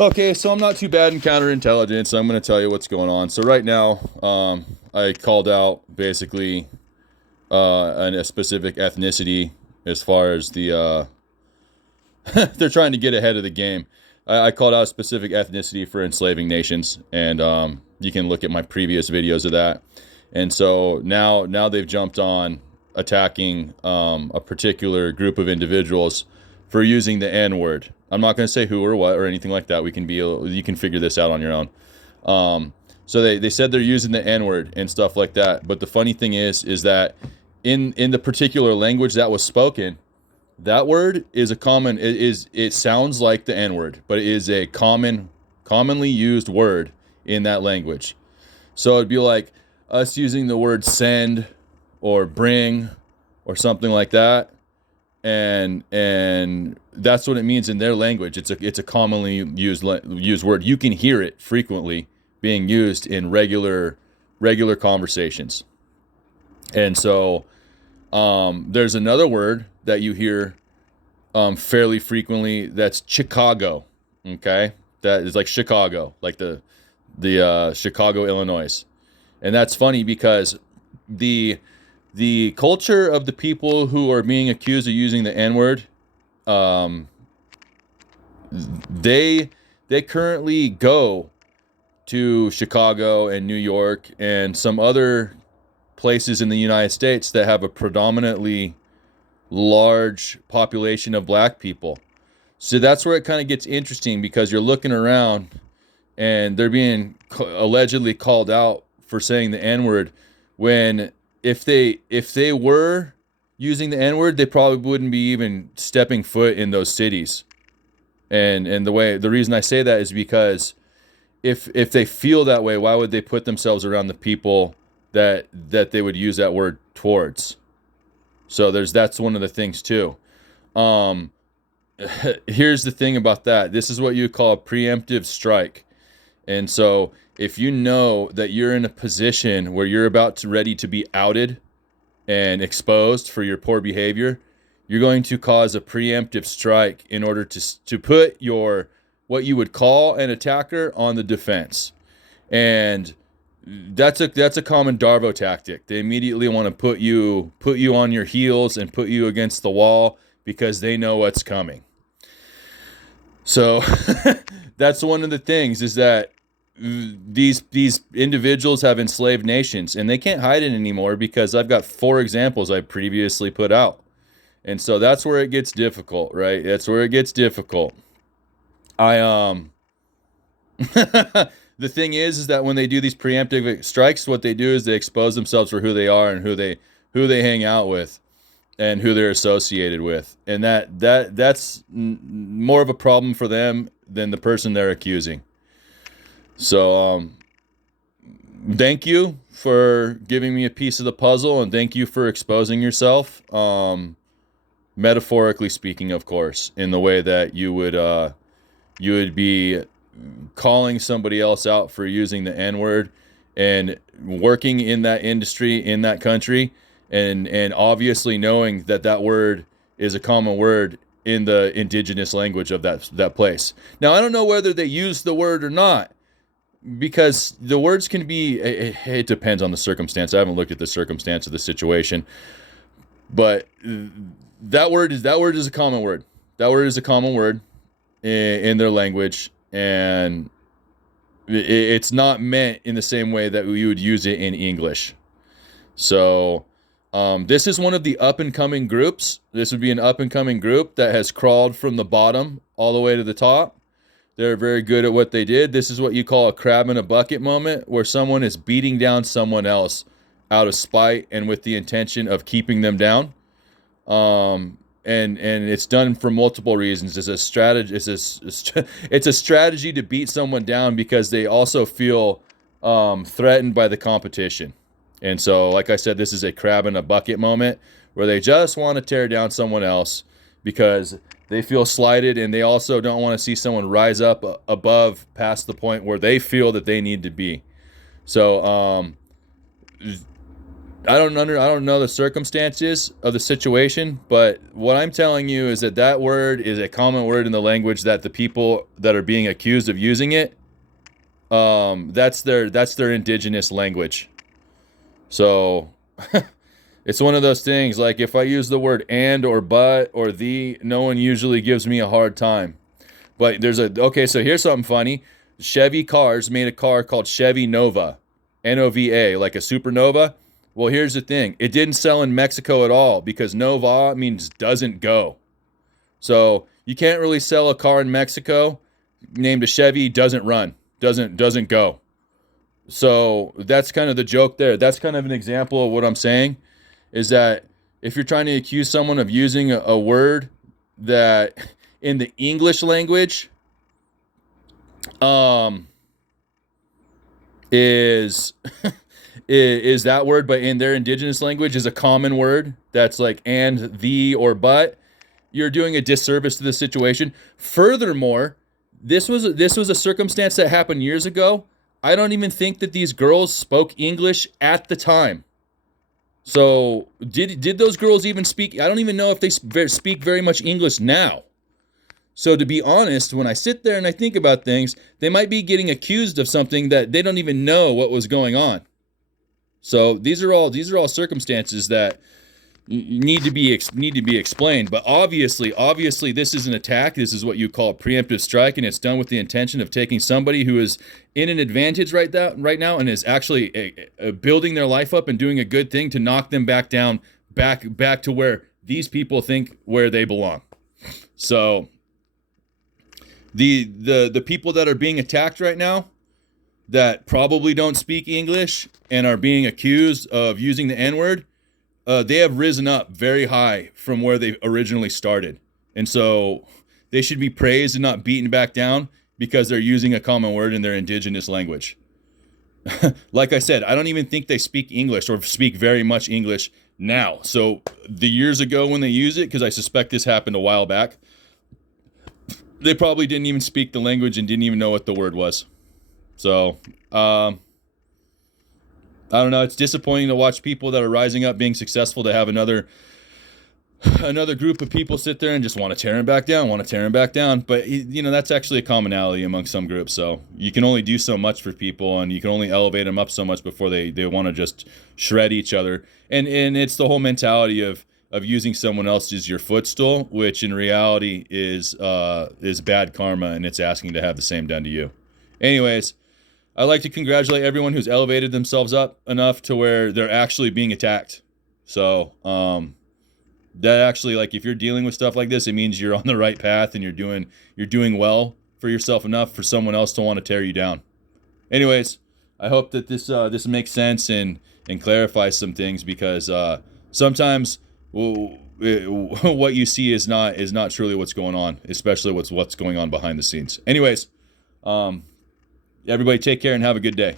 Okay, so I'm not too bad in counterintelligence. So I'm going to tell you what's going on. So right now, I called out basically a specific ethnicity as far as they're trying to get ahead of the game. I called out a specific ethnicity for enslaving nations, and you can look at my previous videos of that. And so now they've jumped on attacking a particular group of individuals for using the N word. I'm not going to say who or what or anything like that. You can figure this out on your own. So they said they're using the N word and stuff like that. But the funny thing is that in the particular language that was spoken, that word is a common. It sounds like the N word, but it is a commonly used word in that language. So it'd be like us using the word send or bring or something like that, and that's what it means in their language. It's a commonly used word. You can hear it frequently being used in regular conversations. And so there's another word that you hear fairly frequently. That's Chicago. Okay, that is like Chicago, like the Chicago, Illinois. And that's funny because the the culture of the people who are being accused of using the N word, um, they currently go to Chicago and New York and some other places in the United States that have a predominantly large population of black people. So that's where it kind of gets interesting because you're looking around and they're being allegedly called out for saying the N word when if they were using the N word, they probably wouldn't be even stepping foot in those cities. And the reason I say that is because if they feel that way, why would they put themselves around the people that they would use that word towards? So that's one of the things too. Um, Here's the thing about that. This is what you call a preemptive strike. And so if you know that you're in a position where you're about to ready to be outed and exposed for your poor behavior, you're going to cause a preemptive strike in order to put your what you would call an attacker on the defense. And that's a common DARVO tactic. They immediately want to put you on your heels and put you against the wall because they know what's coming. So that's one of the things is that these individuals have enslaved nations and they can't hide it anymore because I've got 4 examples I previously put out. And so that's where it gets difficult, right? That's where it gets difficult. I The thing is that when they do these preemptive strikes, what they do is they expose themselves for who they are and who they hang out with and who they're associated with, and that's more of a problem for them than the person they're accusing. So thank you for giving me a piece of the puzzle, and thank you for exposing yourself. Metaphorically speaking, of course, in the way that you would be calling somebody else out for using the N word and working in that industry in that country, and obviously knowing that that word is a common word in the indigenous language of that place. Now I don't know whether they use the word or not because the words can be it depends on the circumstance. I haven't looked at the circumstance of the situation, but that word is a common word. That word is a common word in their language, and it's not meant in the same way that we would use it in English. So this is one of the up and coming groups. This would be an up and coming group that has crawled from the bottom all the way to the top. They're very good at what they did. This is what you call a crab in a bucket moment, where someone is beating down someone else out of spite and with the intention of keeping them down. And it's done for multiple reasons. It's a strategy. It's a strategy to beat someone down because they also feel threatened by the competition. And so, like I said, this is a crab in a bucket moment where they just want to tear down someone else because they feel slighted, and they also don't want to see someone rise up above past the point where they feel that they need to be. So I don't know the circumstances of the situation, but what I'm telling you is that that word is a common word in the language that the people that are being accused of using it, that's their indigenous language. So it's one of those things, like if I use the word and or but or the, no one usually gives me a hard time. But okay, so here's something funny. Chevy Cars made a car called Chevy Nova, Nova, like a supernova. Well, here's the thing. It didn't sell in Mexico at all because Nova means doesn't go. So you can't really sell a car in Mexico named a Chevy doesn't run, doesn't go. So that's kind of the joke there. That's kind of an example of what I'm saying is that if you're trying to accuse someone of using a word that in the English language is is that word, but in their indigenous language is a common word that's like and, the, or but, you're doing a disservice to the situation. Furthermore, this was a circumstance that happened years ago. I don't even think that these girls spoke English at the time. So did those girls even speak? I don't even know if they speak very much English now. So to be honest, when I sit there and I think about things, they might be getting accused of something that they don't even know what was going on. So these are all circumstances that need to be explained. But obviously, this is an attack. This is what you call a preemptive strike, and it's done with the intention of taking somebody who is in an advantage right now, and is actually building their life up and doing a good thing to knock them back down, back to where these people think where they belong. So the people that are being attacked right now, that probably don't speak English and are being accused of using the N-word, they have risen up very high from where they originally started. And so they should be praised and not beaten back down because they're using a common word in their indigenous language. Like I said, I don't even think they speak English or speak very much English now. So the years ago when they use it, because I suspect this happened a while back, they probably didn't even speak the language and didn't even know what the word was. So, I don't know. It's disappointing to watch people that are rising up, being successful, to have another group of people sit there and just want to tear him back down. But that's actually a commonality among some groups. So you can only do so much for people, and you can only elevate them up so much before they want to just shred each other. And it's the whole mentality of using someone else as your footstool, which in reality is bad karma, and it's asking to have the same done to you. Anyways, I'd like to congratulate everyone who's elevated themselves up enough to where they're actually being attacked. So, that actually, like, if you're dealing with stuff like this, it means you're on the right path and you're doing well for yourself enough for someone else to want to tear you down. Anyways, I hope that this makes sense and clarifies some things, because sometimes what you see is not truly what's going on, especially what's going on behind the scenes. Anyways, everybody take care and have a good day.